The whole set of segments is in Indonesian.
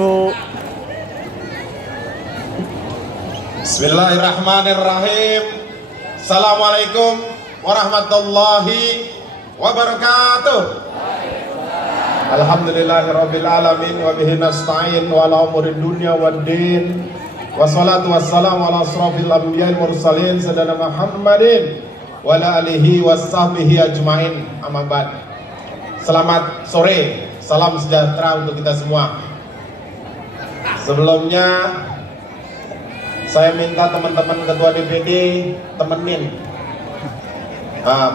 Yuk. Bismillahirrahmanirrahim. Assalamualaikum warahmatullahi wabarakatuh. Alhamdulillahirabbil alamin wa bihi nasta'in wa ala umuri dunya waddin. Wassalatu wassalamu ala asrofil anbiya'il mursalin sayyidina Muhammadin wa ala alihi washabbihi ajmain. Amma ba'd. Selamat sore, salam sejahtera untuk kita semua. Sebelumnya saya minta teman-teman ketua DPD temenin.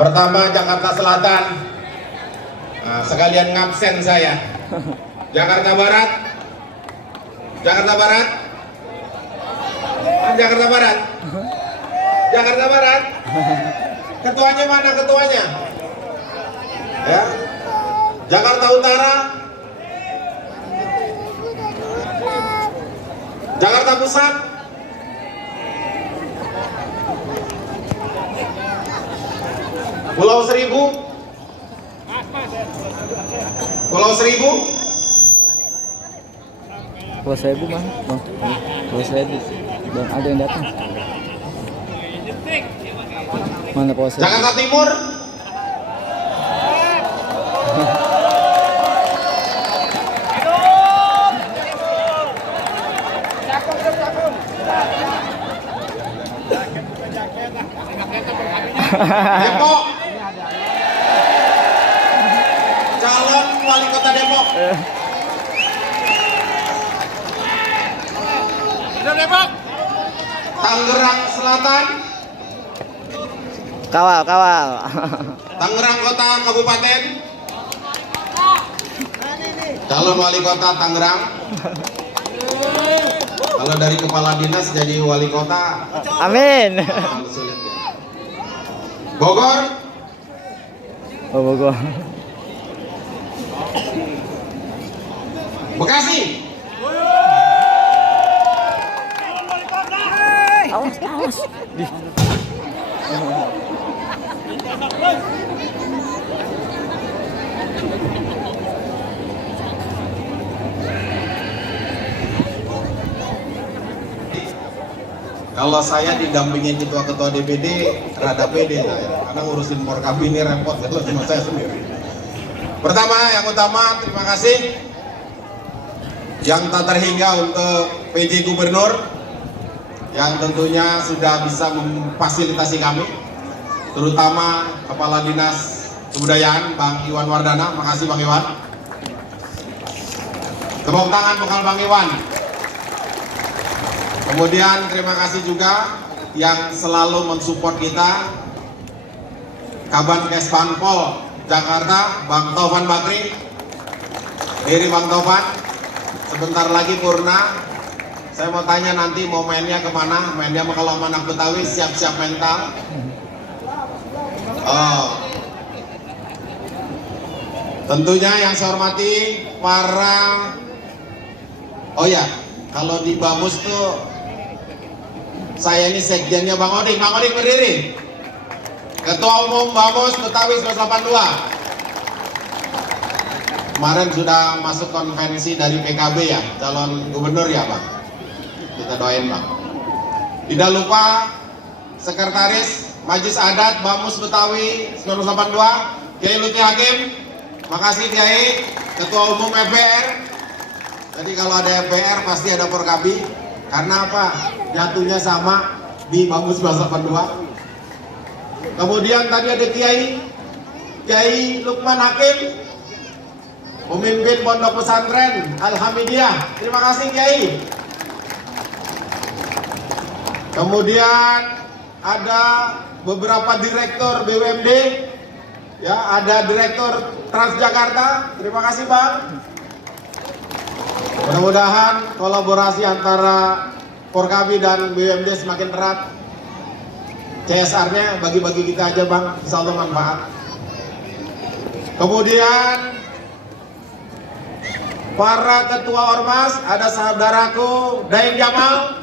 Pertama Jakarta Selatan, sekalian ngabsen saya. Jakarta Barat, Jakarta Barat, Jakarta Barat, Jakarta Barat. Ketuanya mana ketuanya? Ya. Jakarta Utara, Jakarta Pusat, Pulau Seribu, Pulau Seribu, Pulau Seribu bang, Pulau Seribu, bang ada yang datang. Mana Pulau Seribu? Jakarta Timur, Depok, calon wali kota Depok. Depok. Tangerang Selatan, Kawal. Tangerang Kota Kabupaten. Calon wali kota Tangerang. Kalau dari kepala dinas jadi wali kota, Amin. sulit ya. Bogor, Oh Bogor. Bekasi, Awas. kalau saya didampingin ketua-ketua DPD, rada pede saya, karena ngurusin Porkabi ini repot kalau cuma saya sendiri. Pertama, yang utama, terima kasih yang tak terhingga untuk PJ Gubernur yang tentunya sudah bisa memfasilitasi kami, terutama Kepala Dinas Kebudayaan Bang Iwan Wardana. Makasih Bang Iwan. Tepuk tangan bekal Bang Iwan. Kemudian terima kasih juga yang selalu mensupport kita, Kaban Kesbanpol Jakarta, Bang Taufan Bakri. Diri Bang Taufan, sebentar lagi Purna. Saya mau tanya nanti mau mainnya kemana? Mainnya kalau anak Betawi siap-siap mental. Tentunya yang saya hormati para, kalau di Bamus tuh saya ini sekjennya Bang Odik berdiri. Ketua Umum Bamus Betawi 182. Kemarin sudah masuk konvensi dari PKB ya, calon gubernur ya Bang. Kita doain Bang. Tidak lupa Sekretaris Majelis Adat Bamus Betawi 182, Kiai Lutfi Hakim. Makasih Kiai. Ketua Umum FPR. Jadi kalau ada FPR pasti ada Porkabi. Karena apa? Jatuhnya sama di Bamus 182. Kemudian tadi ada Kiai Lukman Hakim, pemimpin Pondok Pesantren Al-Hamidiyah. Terima kasih Kiai. Kemudian ada beberapa direktur BUMD, ya, ada direktur Transjakarta. Terima kasih Bang. Mudah-mudahan kolaborasi antara Porkabi dan BUMD semakin erat. CSR-nya bagi-bagi kita aja Bang, insya Allah manfaat. Kemudian para ketua ormas, ada saudaraku Daeng Jamal,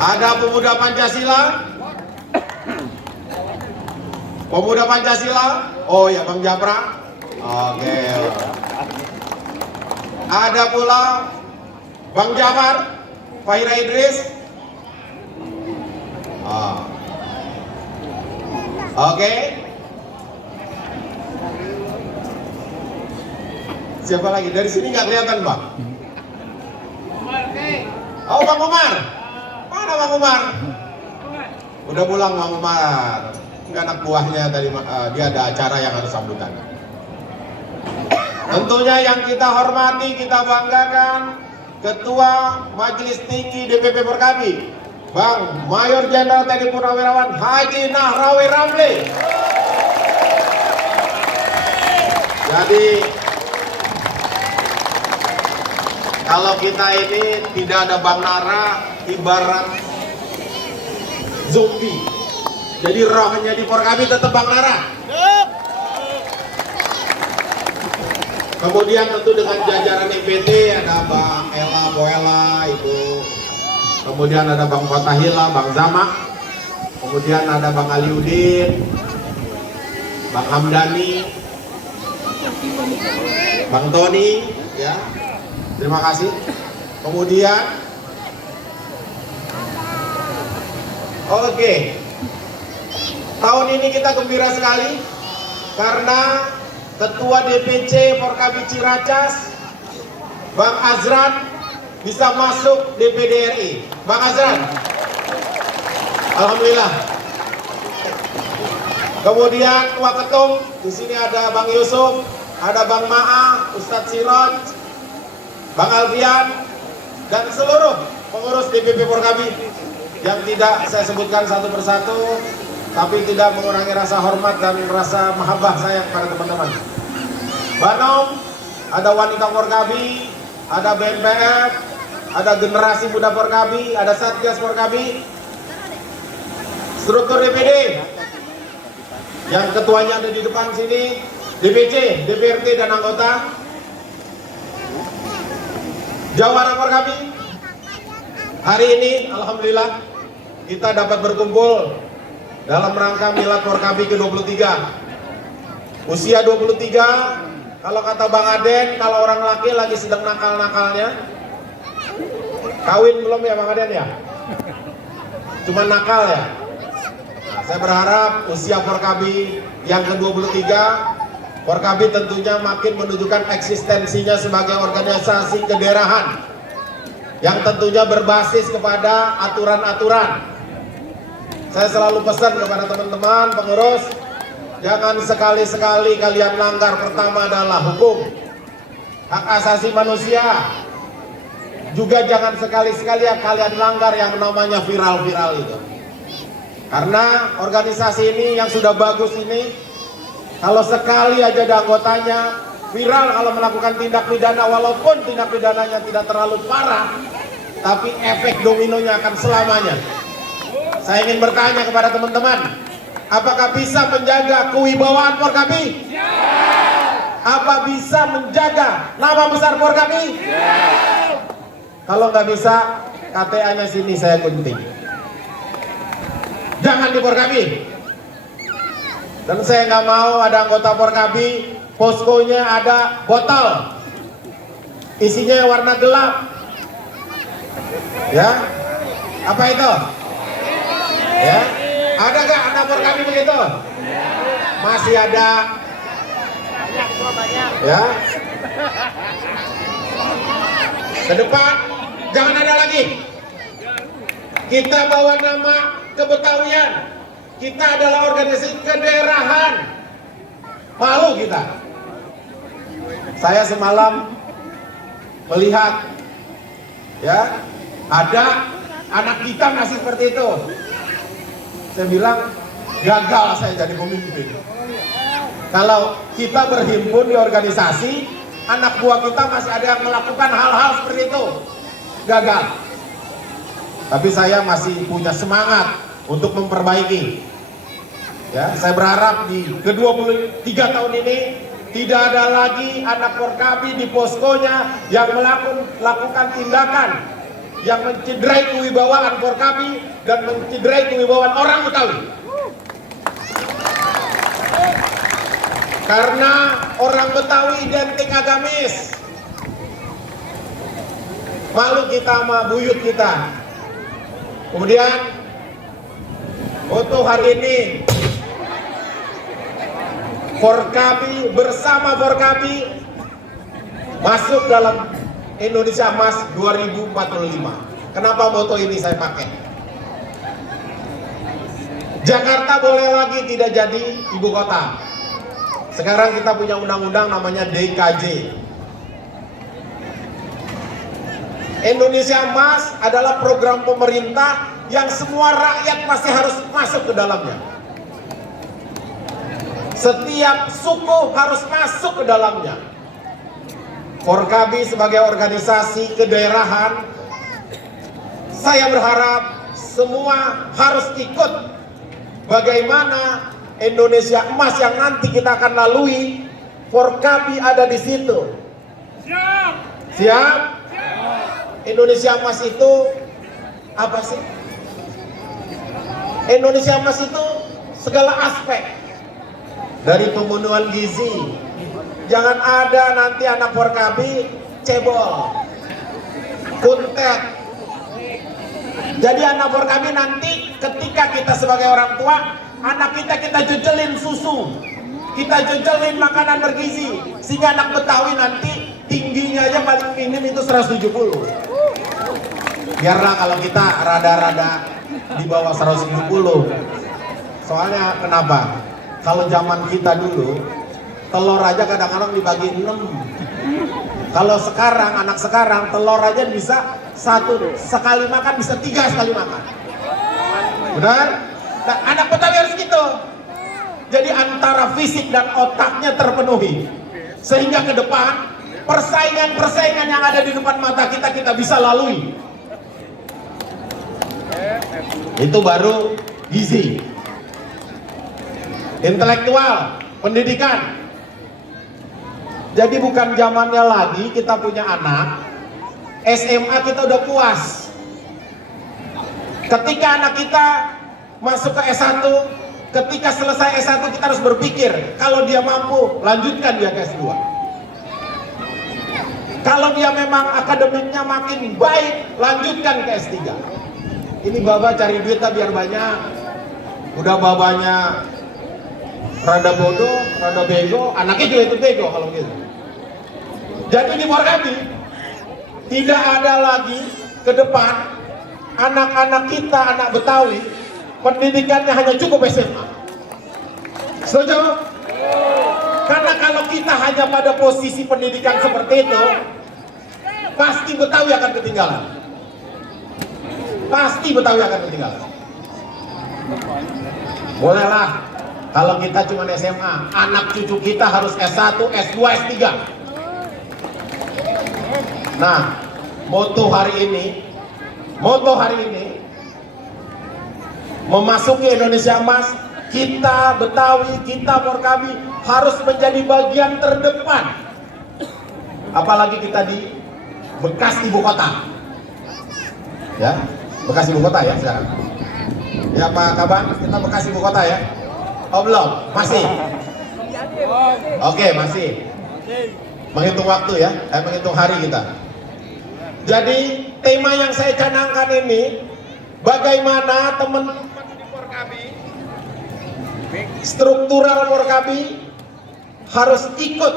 ada pemuda Pancasila, oh ya Bang Japra, oke. Ada pula Bang Jafar, Fahira Idris. Oke. Siapa lagi? Dari sini nggak kelihatan, Bang. Oh, Bang Umar. Mana Bang Umar? Udah pulang Bang Umar. Enggak, anak buahnya tadi dia ada acara yang harus sambutan. Tentunya yang kita hormati, kita banggakan Ketua Majelis Tinggi DPP Forkabi, Bang Mayor Jenderal TNI Purnawirawan Haji Nahrawi Ramli. Jadi kalau kita ini tidak ada Bang Nara, ibarat zombie. Jadi rohnya di Forkabi tetap Bang Nara. Kemudian tentu dengan jajaran IPT ada Bang Ella, Boela, Ibu. Kemudian ada Bang Fatahila, Bang Zamak. Kemudian ada Bang Aliudin, Bang Hamdani, Bang Tony, ya. Terima kasih. Kemudian, oke. Tahun ini kita gembira sekali karena Ketua DPC Forkabi Ciracas, Bang Azran, bisa masuk DPD RI. Bang Azran, alhamdulillah. Kemudian Waketum, di sini ada Bang Yusuf, ada Bang Ma'a, Ustadz Siroj, Bang Alfian, dan seluruh pengurus DPP Forkabi yang tidak saya sebutkan satu persatu, tapi tidak mengurangi rasa hormat dan rasa mahabbah saya kepada teman-teman. Banom, ada wanita Forkabi, ada BNPF, ada generasi muda Forkabi, ada Satgas Forkabi, struktur DPD, yang ketuanya ada di depan sini, DPC, DPRT dan anggota, Jawara Forkabi. Hari ini, alhamdulillah, kita dapat berkumpul dalam rangka Milad Forkabi ke-23. Usia 23, kalau kata Bang Aden, kalau orang laki lagi sedang nakal-nakalnya. Kawin belum ya Bang Aden ya? Cuma nakal ya? Nah, saya berharap usia Forkabi yang ke-23, Forkabi tentunya makin menunjukkan eksistensinya sebagai organisasi kedaerahan yang tentunya berbasis kepada aturan-aturan. Saya selalu pesan kepada teman-teman pengurus, jangan sekali-sekali kalian langgar. Pertama adalah hukum, hak asasi manusia. Juga jangan sekali-sekali kalian langgar yang namanya viral-viral itu. Karena organisasi ini yang sudah bagus ini, kalau sekali aja ada anggotanya viral kalau melakukan tindak pidana, walaupun tindak pidananya tidak terlalu parah, tapi efek dominonya akan selamanya. Saya ingin bertanya kepada teman-teman, apakah bisa menjaga kewibawaan Forkabi? Apa bisa menjaga nama besar Forkabi? Kalau nggak bisa, KTA-nya sini saya gunting. Jangan di Forkabi. Dan saya nggak mau ada anggota Forkabi, poskonya ada botol, isinya warna gelap. Ya, apa itu? Ya, ada gak anak Forkabi begitu? Masih ada. Ya. Ke depan jangan ada lagi. Kita bawa nama kebetawian. Kita adalah organisasi kedaerahan. Malu kita. Saya semalam melihat, ya, ada anak kita masih seperti itu. Saya bilang, gagal saya jadi pemimpin. Kalau kita berhimpun di organisasi, anak buah kita masih ada yang melakukan hal-hal seperti itu, gagal. Tapi saya masih punya semangat untuk memperbaiki. Ya, saya berharap di ke-23 tahun ini tidak ada lagi anak Forkabi di poskonya yang melakukan tindakan yang mencederai kewibawaan Forkabi dan mencederai kewibawaan orang Betawi. Karena orang Betawi identik agamis. malu kita sama buyut kita. Kemudian untuk hari ini Forkabi bersama Forkabi masuk dalam Indonesia Emas 2045. Kenapa moto ini saya pakai? Jakarta boleh lagi tidak jadi ibu kota. Sekarang kita punya undang-undang namanya DKJ. Indonesia Emas adalah program pemerintah yang semua rakyat pasti harus masuk ke dalamnya. Setiap suku harus masuk ke dalamnya. Forkabi sebagai organisasi kedaerahan, saya berharap semua harus ikut bagaimana Indonesia Emas yang nanti kita akan lalui. Forkabi ada di situ. Siap? Siap? Indonesia Emas itu apa sih? Indonesia Emas itu segala aspek, dari pembunuhan gizi. Jangan ada nanti anak Forkabi cebol, kuntet. Jadi anak Forkabi nanti ketika kita sebagai orang tua, anak kita jejelin susu, kita jejelin makanan bergizi, sehingga anak Betawi nanti tingginya aja paling minim itu 170. Biarlah kalau kita rada-rada di bawah 170. Soalnya kenapa? Kalau zaman kita dulu telur aja kadang-kadang dibagi 6. Kalau sekarang, anak sekarang telur aja bisa sekali makan bisa 3 sekali makan. Benar? Nah, anak Betawi harus gitu. Jadi antara fisik dan otaknya terpenuhi, sehingga ke depan persaingan-persaingan yang ada di depan mata kita bisa lalui. Itu baru gizi. Intelektual, pendidikan. Jadi bukan zamannya lagi kita punya anak SMA kita udah puas. Ketika anak kita masuk ke S1, ketika selesai S1 kita harus berpikir, kalau dia mampu lanjutkan dia ke S2. Kalau dia memang akademiknya makin baik, lanjutkan ke S3. Ini baba cari duit biar banyak. Udah babanya rada bodoh, rada bego, anaknya juga itu bego kalau gitu. Jadi di Forkabi tidak ada lagi ke depan anak-anak kita, anak Betawi, pendidikannya hanya cukup SMA. Setuju? Karena kalau kita hanya pada posisi pendidikan seperti itu, pasti Betawi akan ketinggalan. Pasti Betawi akan ketinggalan. Bolehlah kalau kita cuma SMA, anak cucu kita harus S1, S2, S3. Nah, moto hari ini memasuki Indonesia Emas, kita Betawi, kita Forkabi harus menjadi bagian terdepan. Apalagi kita di bekas ibu kota. Ya, bekas ibu kota ya sekarang. Ya Pak Kaban, kita bekas ibu kota ya? Oh belum? Masih? Oke, masih. Menghitung waktu ya, menghitung hari kita. Jadi tema yang saya canangkan ini, bagaimana teman-teman di Forkabi, struktural Forkabi harus ikut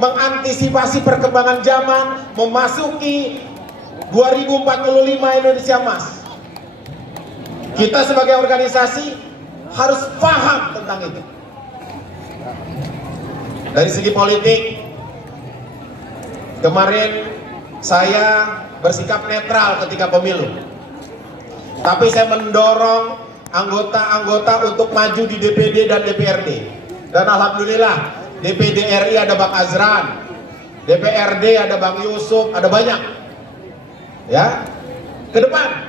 mengantisipasi perkembangan zaman, memasuki 2045 Indonesia Emas. Kita sebagai organisasi harus paham tentang itu. Dari segi politik, kemarin saya bersikap netral ketika pemilu, tapi saya mendorong anggota-anggota untuk maju di DPD dan DPRD. Dan alhamdulillah DPD RI ada Bang Azran, DPRD ada Bang Yusuf, ada banyak. Ya, ke depan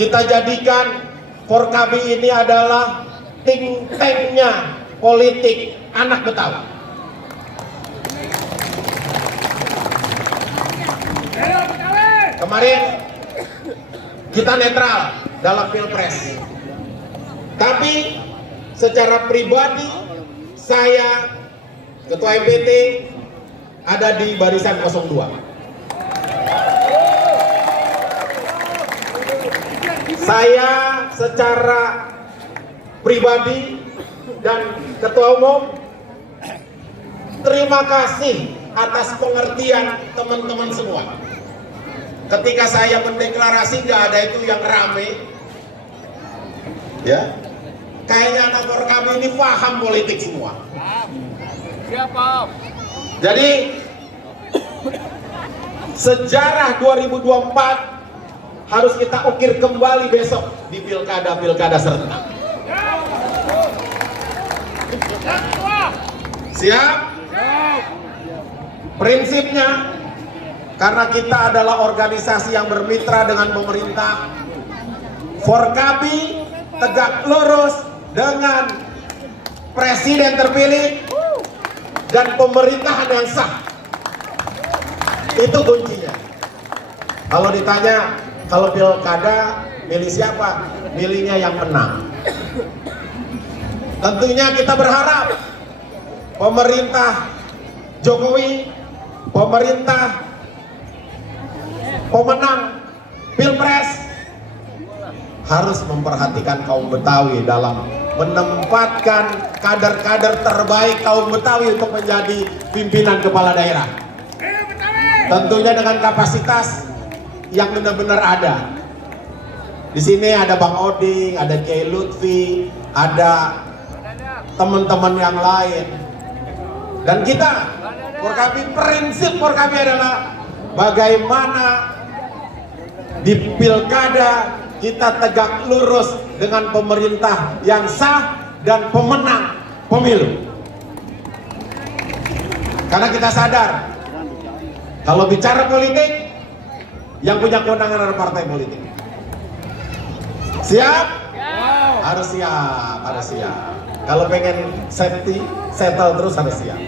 kita jadikan Forkabi ini adalah think tank-nya politik anak Betawi. Kemarin kita netral dalam Pilpres, tapi secara pribadi saya Ketua MPT ada di barisan 02. Saya secara pribadi dan Ketua Umum terima kasih atas pengertian teman-teman semua. Ketika saya mendeklarasi nggak ada itu yang rame, ya. Kayaknya anak Forkabi ini paham politik semua. Siapa? Jadi sejarah 2024 harus kita ukir kembali besok di pilkada serentak. Siap? Prinsipnya, karena kita adalah organisasi yang bermitra dengan pemerintah, Forkabi tegak lurus dengan presiden terpilih dan pemerintahan yang sah. Itu kuncinya. Kalau ditanya, kalau pilkada milih siapa? Milihnya yang menang. Tentunya kita berharap pemerintah Jokowi, pemerintah pemenang Pilpres harus memperhatikan kaum Betawi dalam menempatkan kader-kader terbaik kaum Betawi untuk menjadi pimpinan kepala daerah. Tentunya dengan kapasitas yang benar-benar ada. Di sini ada Bang Oding, ada Kiai Lutfi, ada teman-teman yang lain. Dan kita, Forkabi, prinsip Forkabi adalah bagaimana di pilkada kita tegak lurus dengan pemerintah yang sah dan pemenang pemilu. Karena kita sadar, kalau bicara politik, yang punya kewenangan adalah partai politik. Siap? Harus siap, harus siap. Kalau pengen safety, settle terus harus siap.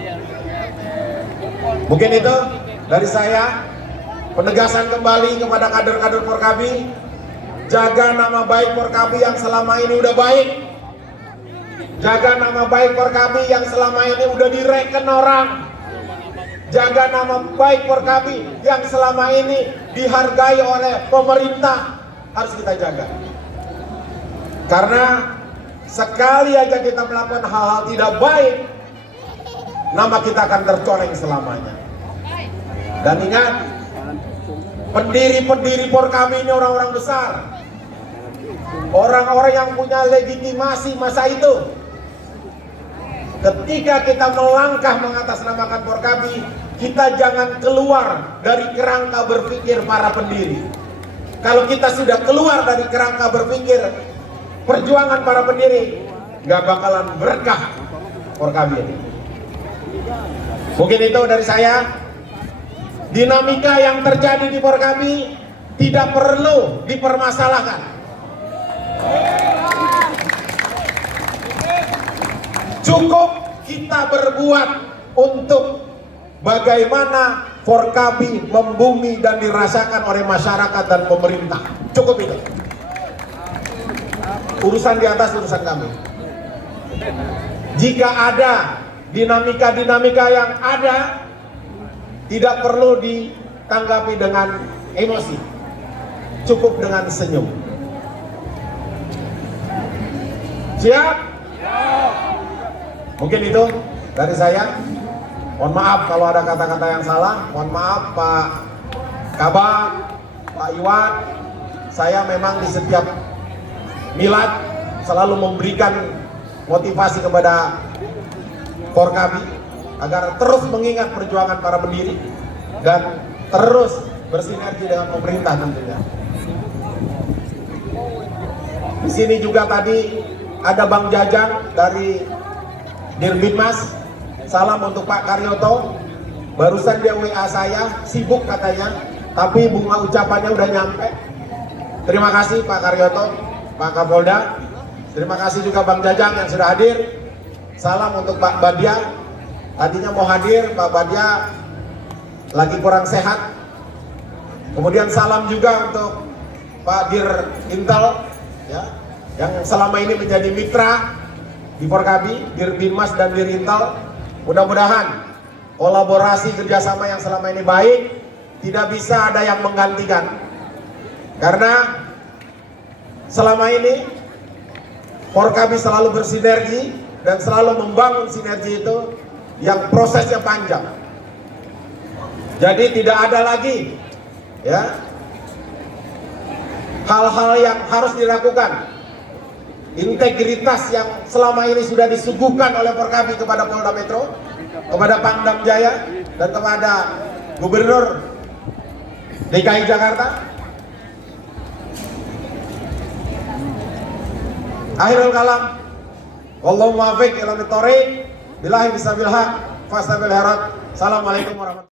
Mungkin itu dari saya, penegasan kembali kepada kader-kader Forkabi. Jaga nama baik Forkabi yang selama ini udah baik. Jaga nama baik Forkabi yang selama ini udah direken orang. Jaga nama baik Forkabi yang selama ini dihargai oleh pemerintah. Harus kita jaga. Karena sekali aja kita melakukan hal-hal tidak baik, nama kita akan tercoreng selamanya. Dan ingat, pendiri-pendiri Forkabi ini orang-orang besar. Orang-orang yang punya legitimasi masa itu. Ketika kita melangkah mengatasnamakan Forkabi, kita jangan keluar dari kerangka berpikir para pendiri. Kalau kita sudah keluar dari kerangka berpikir perjuangan para pendiri, nggak bakalan berkah Forkabi ini. Mungkin itu dari saya. Dinamika yang terjadi di Forkabi tidak perlu dipermasalahkan. Cukup kita berbuat untuk bagaimana Forkabi membumi dan dirasakan oleh masyarakat dan pemerintah. Cukup itu. Urusan di atas urusan kami. Jika ada dinamika-dinamika yang ada, tidak perlu ditanggapi dengan emosi. Cukup dengan senyum. Siap? Mungkin itu dari saya. Mohon maaf kalau ada kata-kata yang salah. Mohon maaf Pak Kabak, Pak Iwan. Saya memang di setiap milad selalu memberikan motivasi kepada Forkabi agar terus mengingat perjuangan para pendiri dan terus bersinergi dengan pemerintah tentunya. Di sini juga tadi ada Bang Jajang dari Dirbinmas. Salam untuk Pak Karyoto. Barusan dia WA saya, sibuk katanya, tapi bunga ucapannya udah nyampe. Terima kasih Pak Karyoto, Pak Kapolda. Terima kasih juga Bang Jajang yang sudah hadir. Salam untuk Pak Badia. Tadinya mau hadir, Pak Badia lagi kurang sehat. Kemudian salam juga untuk Pak Dir Intel, ya, yang selama ini menjadi mitra di Forkabi, Dir Binmas dan Dir Intel. Mudah-mudahan kolaborasi kerjasama yang selama ini baik, tidak bisa ada yang menggantikan. Karena selama ini Forkabi selalu bersinergi dan selalu membangun sinergi itu yang prosesnya panjang. Jadi tidak ada lagi ya hal-hal yang harus dilakukan. Integritas yang selama ini sudah disuguhkan oleh Forkabi kepada Polda Metro, kepada Pangdam Jaya, dan kepada Gubernur DKI Jakarta. Akhirul kalam, wallahu muwaffiq ila thoriq, billahi bisabil haq, fastabil khairat. Assalamualaikum warahmatullahi wabarakatuh.